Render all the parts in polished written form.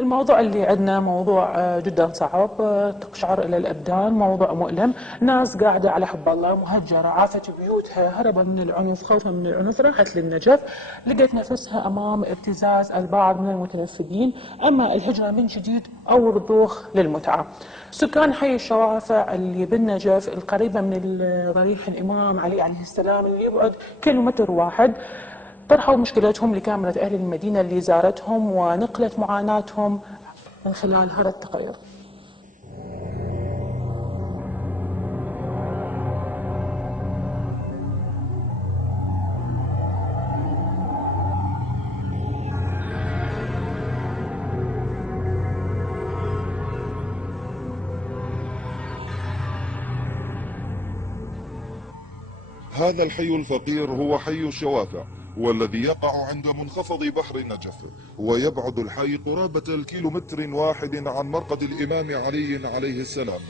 الموضوع اللي عندنا موضوع جدا صعب، تقشعر إلى الأبدان، موضوع مؤلم. ناس قاعدة على حب الله، مهجرة، عافت بيوتها هربا من العنف، خوفا من العنف، راحت للنجف، لقيت نفسها أمام ابتزاز البعض من المتنفذين، أما الهجرة من جديد أو رضوخ للمتعة. سكان حي الشوافع اللي بالنجف القريبة من ضريح الإمام علي عليه السلام اللي يبعد كيلومتر واحد، طرحوا مشكلتهم لكاميرا أهل المدينة اللي زارتهم ونقلت معاناتهم من خلال هذا التقرير. هذا الحي الفقير هو حي الشوافع، والذي يقع عند منخفض بحر النجف، ويبعد الحي قرابة الكيلومتر واحد عن مرقد الإمام علي عليه السلام.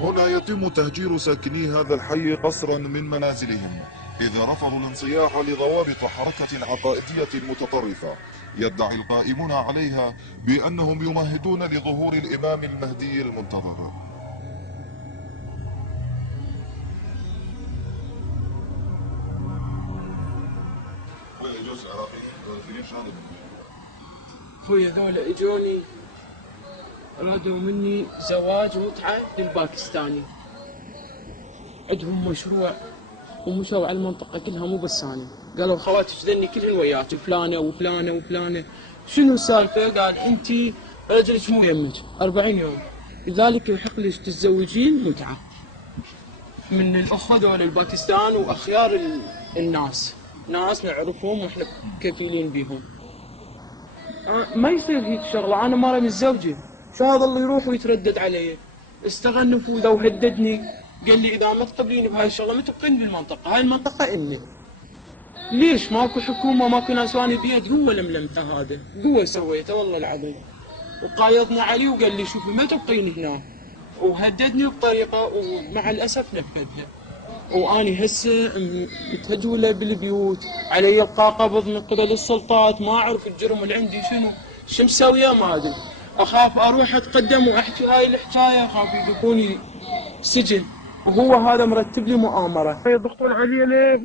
هنا يتم تهجير ساكني هذا الحي قسرا من منازلهم، إذا رفضوا الانصياع لضوابط حركة عقائدية متطرفة يدعي القائمون عليها بأنهم يمهدون لظهور الإمام المهدي المنتظر. خويا ذولا اجوني رادوا مني زواج متعة للباكستاني، عندهم مشروع ومشوا على المنطقة كلها مو بس أنا، قالوا خواتك ذني كلهن وياك فلانة وفلانة وفلانة. شنو السالفة؟ قال أنت رجلك مو يمك 40 يوم، لذلك يحق لك تتزوجين متعة من الأخوة ذولا الباكستان وأخيار الناس، ناس نعرفهم واحنا كفيلين بيهم. ما يصير هيك شغلة، أنا مرة متزوجة، شو هذا اللي يروح ويتردد علي؟ استغنف وذا وهددني، قال لي إذا ما تقبليني بهاي الشغلة ما تبقين بالمنطقة، هاي المنطقة إلي. ليش ماكو حكومة، ماكو ناس واني بيد؟ قوة لملمته هذا، قوة سويته والله العظيم. وقايضنا علي وقال لي شوفي ما تبقين هنا، وهددني بطريقة ومع الأسف نفذها. واني هسه متهجولة بالبيوت، علي يبقى قبض من قبل السلطات، ما اعرف الجرم اللي عندي شو مسويه ما ادري. اخاف اروح اتقدم واحكي هاي الحكايه، اخاف يذوقوني سجن، وهو هذا مرتب لي مؤامره. يضغطون علينا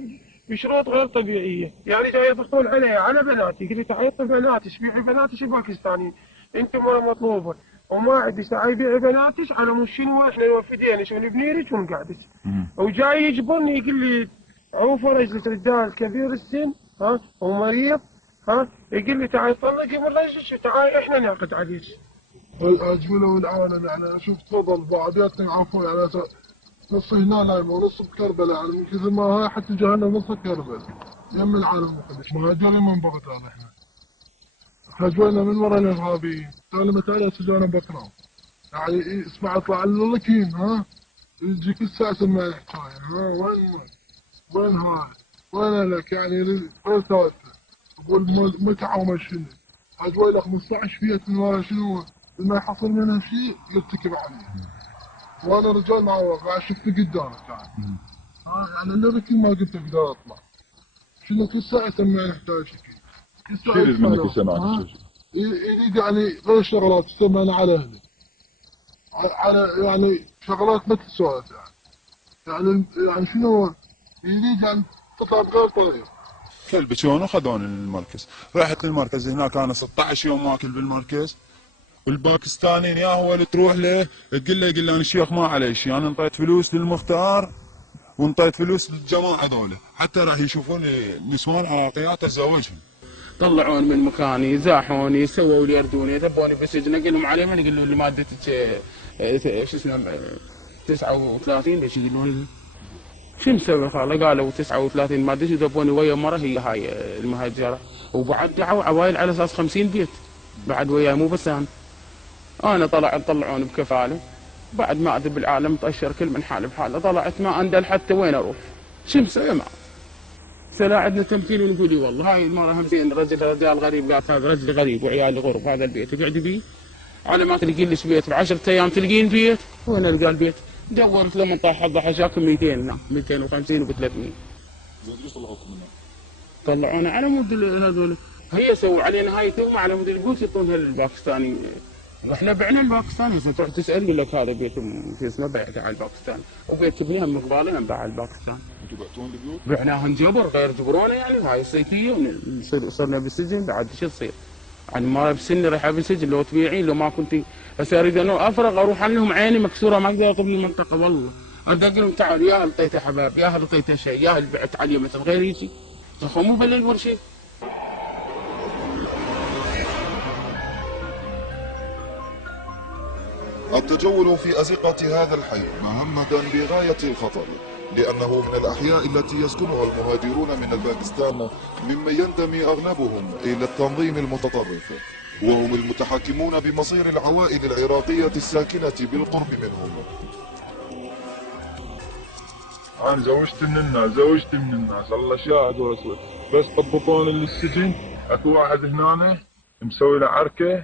بشروط غير طبيعيه، يعني جاي يضغطون علي على بناتي، قلت تعيط بناتي، بيعي بناتي باكستانيين، انت ما مطلوبه وما عندي ساعه بيعي بناتك على مو شنو احنا نوفدينك ونبنيلك ونقعدك. وجاي يجبرني يقول لي عوفه رجلك رجال كبير السن ومريض يقول لي تعال طلقي من رجلك وتعال احنا نعقد عليك. الأجملة والعالم يعني شفت فضل بعضياتنا يعرفون على نص هنا لا ونص بكربلاء، يعني من كثر ما هاي حتى جهنم نص كربلاء يم العالم كلش. مهاجرين من بغداد احنا هجونا من ورا الارهابيين، سالمت على سجانا بكرام، يعني اسمع اطلع للكين يجي كل ساعة سمع الحكاية وين هاي وين لك يعني وين ثالثة اقول متعة وما شنو هجوي له 15 فيت من ورا شنو ما يحصل منها شيء يرتكب عليه. وانا رجال معور بعد شفت قدامك يعني يعني اللي ما قلت اقدر اطلع شنو كل ساعة سمعني احتاج شكل كل ساعة يسمعني يريد يعني غير شغلات يسمعني على اهلي على يعني شغلات مثل سوالف يعني شنو يريد يعني تطلع بغير طريق. كلبشون وخذوني للمركز، رحت للمركز هناك انا 16 يوم ماكل بالمركز، والباكستاني يا هو اللي تروح له تقول له يقول له انا الشيخ ما علي شيء، انا انطيت فلوس للمختار وانطيت فلوس للجماعه ذولا حتى راح يشوفون نسوان عراقيات اتزوجهم. طلعوني من مكاني، زاحوني، سووا لي يردوني، ذبوني بالسجن، اقول علي من يقولوا لي مادتك شو اسمه 39 ليش يقولون لي؟ شو نسوي خاله؟ قالوا 39 مادتك وذبوني ويا مره هي هاي المهجره، وبعد دعوا عوايل على اساس 50 بيت بعد وياي مو بس انا طلعوني بكفاله، بعد ما اذب العالم طشر كل من حاله بحاله، طلعت ما اندل حتى وين اروح، شو مسوي معه؟ سلا عندنا تمثيل ونقول لي والله هاي المره هم زين رجال غريب، قال هذا رجل غريب وعيالي غرب هذا البيت يقعد بيه على ما تلقين لك بيت ب10 ايام تلقين بيت، وين القى البيت؟ دورت لما طاح حظ حشاكم 200 هناك 250 و 300. ليش طلعوكم منها؟ طلعونا على مود هذول، هي سووا علينا هاي تهمه على مود القوس يعطونها للباكستاني. احنا بعنا الباكستاني، تروح تسال يقول لك هذا بيت في اسمه بعته على الباكستان، وبيت ابنها من قبالنا باع على الباكستان. انتم بعتوهم البيوت؟ بعناهم جبر غير جبرونا، يعني هاي الصيفيه صرنا بالسجن. بعد شو تصير؟ يعني ما بسني رايحه بالسجن، لو تبيعين لو ما كنت هسه اريد انه افرغ اروح عنهم عيني مكسوره ما اقدر اطب المنطقه والله. ادق لهم تعال يا هل طيته حباب، يا هل طيته شيء، يا هل بعت عليه مثل غير يجي. مو بالليل شيء. التجول في أزقة هذا الحي مهمة بغاية الخطر، لأنه من الأحياء التي يسكنها المهاجرون من الباكستان ممن ينتمي أغلبهم إلى التنظيم المتطرف، وهم المتحكمون بمصير العوائل العراقية الساكنة بالقرب منهم. انا زوجت من الناس الله شاهد ورسول، بس طبقوني للسجن. اكو واحد هنا مسوي له عركه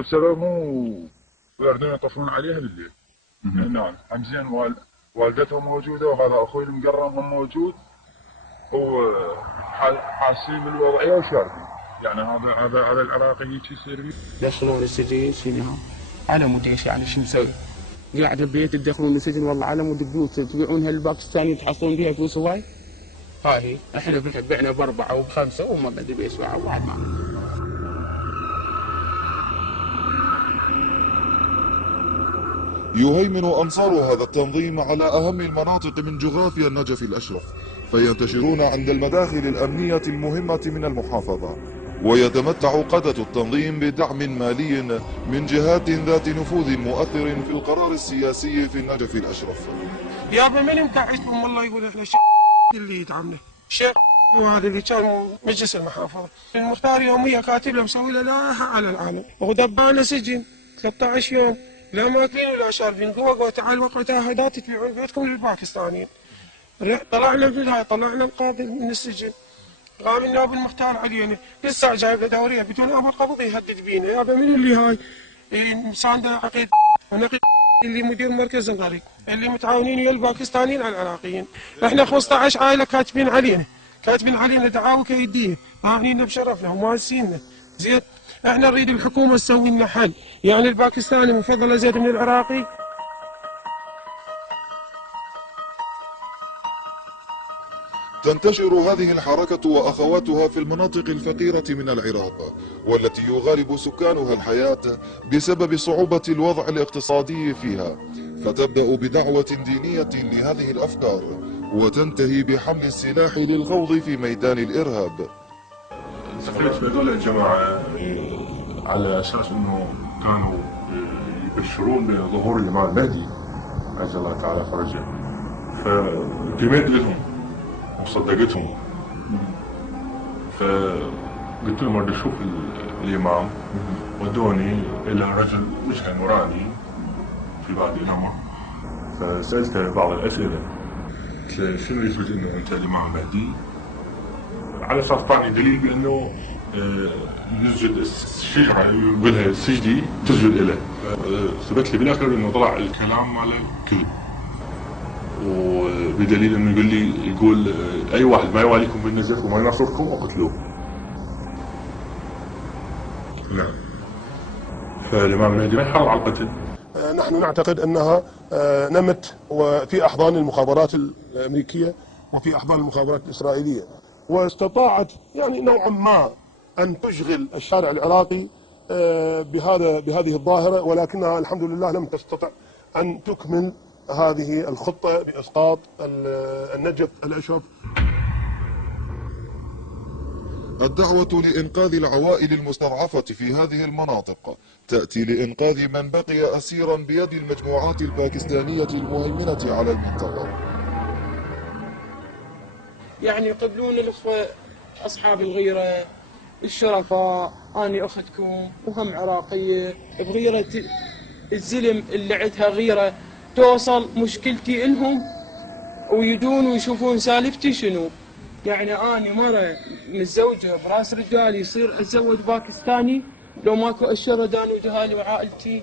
بسببهم، ويردون يطفون عليها بالليل. هنا حمزين والدتهم موجوده، وهذا اخوي المقرم هم موجود، وحاسين بالوضعيه وشاردين. يعني هذا العراقي هيك يصير بيه. يدخلون السجن شنو؟ على مود ايش يعني شو مسوي؟ قاعد ببيت تدخلون السجن والله على مود البيوت تبيعونها للباكستاني تحصلون بها فلوس هواي. هاي احنا بعنا ب4 وب5 وهم قد بيسمعوا واحد ما. يهيمن أنصار هذا التنظيم على أهم المناطق من جغرافيا النجف الأشرف، فينتشرون عند المداخل الأمنية المهمة من المحافظة، ويتمتع قادة التنظيم بدعم مالي من جهات ذات نفوذ مؤثر في القرار السياسي في النجف الأشرف. يابا من متعشهم والله يقول احنا اللي يدعمنا الشيخ، وهذا اللي كان مجلس المحافظة المختار يوميا كاتب له مسوي له لائحة على العالم، ودبانا سجن 13 يوم لا ماكلين ولا شاربين. قوة تعال وقتها هدات تبيعون بيوتكم للباكستانيين. طلعنا في الهاي، طلعنا القاضي من السجن، قام النائب المختار علينا لسه جايب له دوريه بدون امر قبض يهدد بينا. يابا من اللي هاي مسانده عقيد ونقيب اللي مدير مركز الغريق اللي متعاونين ويا الباكستانيين على العراقيين. احنا 15 عائله كاتبين علينا دعاوى كيديه، راهنين بشرفنا وماسينا زين. احنا نريد الحكومه تسوي لنا حل، يعني الباكستاني مفضل زيد من العراقي. تنتشر هذه الحركة وأخواتها في المناطق الفقيرة من العراق، والتي يغالب سكانها الحياة بسبب صعوبة الوضع الاقتصادي فيها، فتبدأ بدعوة دينية لهذه الأفكار وتنتهي بحمل السلاح للخوض في ميدان الإرهاب. سافرت بهذول الجماعة على أساس أنه كانوا يبشرون بظهور الإمام المهدي عز الله تعالى فرجه، فانتميت لهم وصدقتهم. فقلت لهم بدي أشوف الإمام، ودوني إلى رجل وجهه نوراني في بعض الأمر، فسألته بعض الأسئلة، قلت له شنو يثبت أنه أنت الإمام المهدي؟ على اساس طعني دليل بانه نسجد الشجره يقولها سجدي تسجد له. ثبت لي بالاخر انه طلع الكلام على الكذب، وبدليل انه يقول اي واحد ما يواليكم بالنزف وما يناصركم اقتلوه. نعم. فالامام المهدي ما يحرض على القتل. نحن نعتقد انها نمت وفي احضان المخابرات الامريكيه وفي احضان المخابرات الاسرائيليه، واستطاعت يعني نوعا ما ان تشغل الشارع العراقي بهذه الظاهره، ولكنها الحمد لله لم تستطع ان تكمل هذه الخطه باسقاط النجف الاشرف. الدعوة لإنقاذ العوائل المستضعفة في هذه المناطق تأتي لإنقاذ من بقي أسيرا بيد المجموعات الباكستانية المهيمنة على المنطقة. يعني يقبلون الأخوة أصحاب الغيرة الشرفاء، أنا أختكم وهم عراقية بغيرة الزلم اللي عندها غيرة توصل مشكلتي إلهم ويدون ويشوفون سالفتي شنو. يعني أنا مرة متزوجة براس رجال يصير أتزوج باكستاني لو ماكو أشياء داني وجهالي وعائلتي.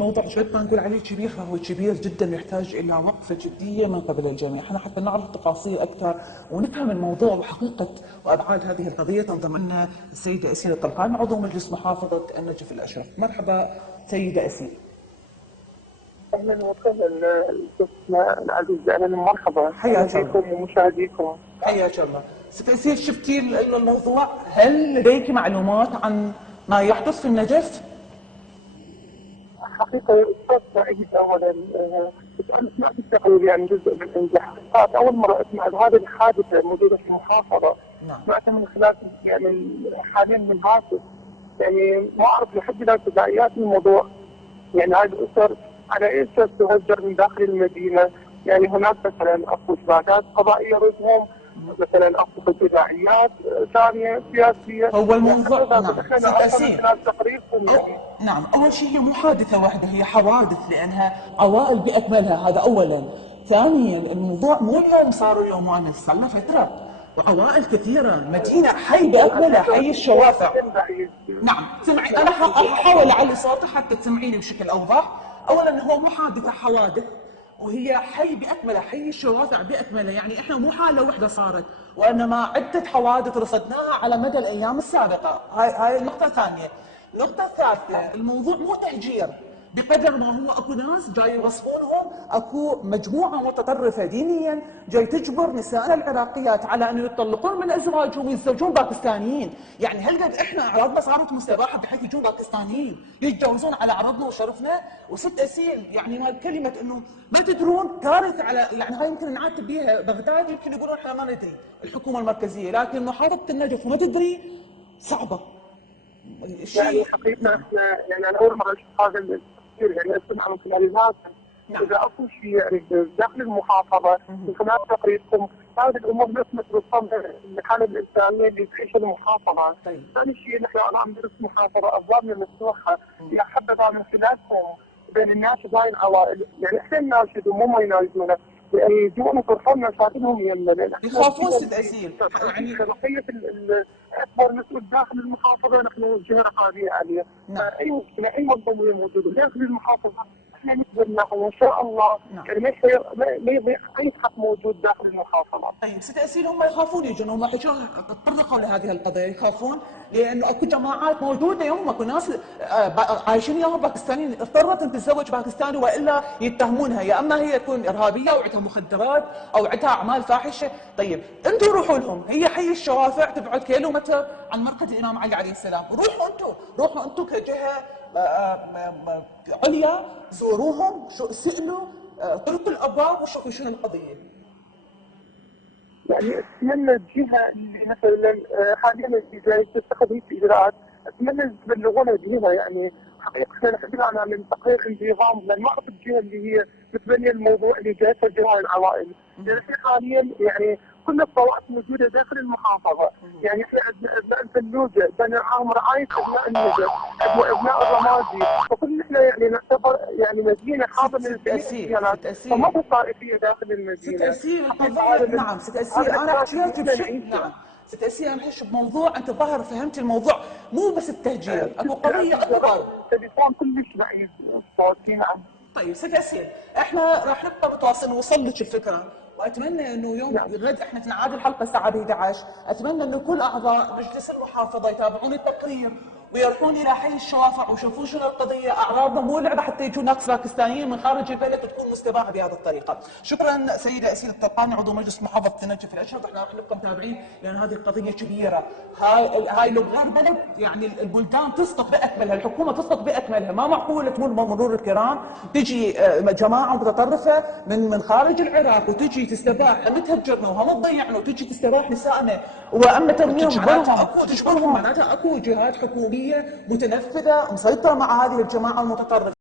الموضوع جد ما نقول عليه كبير، فهو كبير جدا يحتاج الى وقفه جديه من قبل الجميع. احنا حتى نعرف تفاصيل اكثر ونفهم الموضوع وحقيقه وابعاد هذه القضيه تنضم لنا السيده اسيل الطلقاني عضو مجلس محافظه النجف الاشرف. مرحبا سيده اسيل. اهلا وسهلا استاذنا العزيز، اهلا مرحبا حياك الله. بكم ومشاهديكم. حياك الله. ست اسيل، شفتي الموضوع؟ هل لديك معلومات عن ما يحدث في النجف؟ حقيقة أستاذ سعيد، أولا أنا سمعت التقرير يعني جزء من الانجازات، أول مرة أسمع هذه الحادثة الموجودة في المحافظة. نعم. سمعتها من خلال يعني حاليا من هاتف، يعني ما أعرف لحد الآن تداعيات الموضوع. يعني هذه الأسر على أي أساس تهجر من داخل المدينة؟ يعني هناك مثلا أكو اشتباكات قضائية ضدهم، مثلا اكو تداعيات ثانيه سياسيه. هو الموضوع نعم ست اسيل. نعم، اول شيء هي مو حادثه واحده، هي حوادث لانها عوائل باكملها، هذا اولا. ثانيا الموضوع مو اليوم، صار اليوم وانا صار له فتره، وعوائل كثيره، مدينه حي باكملها، حي الشوافع. نعم سمعي، انا احاول اعلي صوتي حتى تسمعيني بشكل اوضح. اولا هو مو حادثه، حوادث، وهي حي باكمله، حي الشوافع باكمله، يعني احنا مو حاله واحده صارت، وانما عده حوادث رصدناها على مدى الايام السابقه. هاي النقطه الثانيه. النقطه الثالثه، الموضوع مو تهجير بقدر ما هو اكو ناس جاي يوصفونهم، اكو مجموعه متطرفه دينيا جاي تجبر نسائنا العراقيات على ان يطلقون من ازواجهم ويتزوجون باكستانيين. يعني هل قد احنا اعراضنا صارت مستباحه بحيث يجون باكستانيين يتجاوزون على عرضنا وشرفنا؟ وست اسيل، يعني ما كلمه انه ما تدرون كارثه، على يعني هاي يمكن نعاتب بها بغداد، يمكن يقولون احنا ما ندري الحكومه المركزيه، لكن محافظه النجف وما تدري صعبه. يعني حقيقه احنا يعني انا اول مره اشوف هذا التفكير، يعني اسمع من خلال الناس. اذا اكو شيء يعني داخل المحافظه من خلال تقريركم، هذه الامور لازم توصل للحاله الانسانيه اللي تعيشها المحافظه. ثاني شيء نحن امام مجلس محافظه ابوابنا مفتوحه، يا حبذا من خلالكم بين الناس وبين العوائل، يعني احنا نناشد ومو ما يناشدونا، يعني يجون يطرحون مشاكلهم يمنا، يخافون ست اسيل. يعني بقيه اكبر مسؤول داخل المحافظه نحن جهه رقابيه عليه. اي مشكله، اي منظومه موجوده داخل المحافظه احنا نقبل لها وان شاء الله. يعني ما يضيع اي حق موجود داخل المحافظه. طيب ست اسيل، هم يخافون يجون، هم حكوا تطرقوا لهذه القضيه، يخافون لانه اكو جماعات موجوده يوم، اكو ناس عايشين يوم باكستانيين اضطرت ان تتزوج باكستاني والا يتهمونها، يا اما هي تكون ارهابيه او عندها مخدرات او عندها اعمال فاحشه. طيب انتم روحوا لهم، هي حي الشوافع تبعد كيلومتر عن مركز الامام علي عليه السلام، روحوا انتم كجهه عليا، زوروهم، سالوا، طرقوا الابواب وشوفوا شنو القضيه. يعني اتمنى الجهه اللي مثلا حاليا اللي جاي تتخذ هيك اجراءات، اتمنى تبلغونا بها. يعني حقيقه احنا نحتاج من تحقيق انتظام، لان ما اعرف الجهه اللي هي بتبني الموضوع اللي جاي تسجلها العوائل. يعني احنا حاليا يعني كل الطوائف موجوده داخل المحافظه، يعني احنا عندنا ابناء الفلوجه، معاهم رعايه ابناء النجف، ابناء الرمادي، وكل احنا يعني نعتبر يعني مدينه حاضنه للديانات، فما في طائفيه داخل المدينه. ست اسيل نعم ست اسيل، انا حكيت بشيء. نعم ست اسيل، انا حكيت بموضوع انت ظاهر فهمت الموضوع، مو بس التهجير، اكو قضيه اكبر. التليفون كلش بعيد صوتي. نعم. طيب ست اسيل، احنا راح نبقى متواصلين نوصل لك الفكره، واتمنى انه يوم غد احنا تنعاد الحلقه الساعه 11، اتمنى انه كل اعضاء مجلس المحافظه يتابعون التقرير ويروحون الى حي الشوافع ويشوفون شنو القضيه. اعراضنا مو لعبه حتى يجون ناس باكستانيين من خارج البلد وتكون مستباحه بهذه الطريقه. شكرا سيده اسيل الطلقاني عضو مجلس محافظه النجف الاشرف، احنا راح نبقى متابعين لان هذه القضيه كبيره. هاي لو غير بلد يعني البلدان تسقط باكملها، الحكومه تسقط باكملها، ما معقول تمر مرور الكرام تجي جماعه متطرفه من خارج العراق وتجي تستباح، هم تهجرنا وهم تضيعنا وتجي تستباح نسائنا واما ترميهم. معناتها اكو جهات حكوميه متنفذه مسيطره مع هذه الجماعه المتطرفه.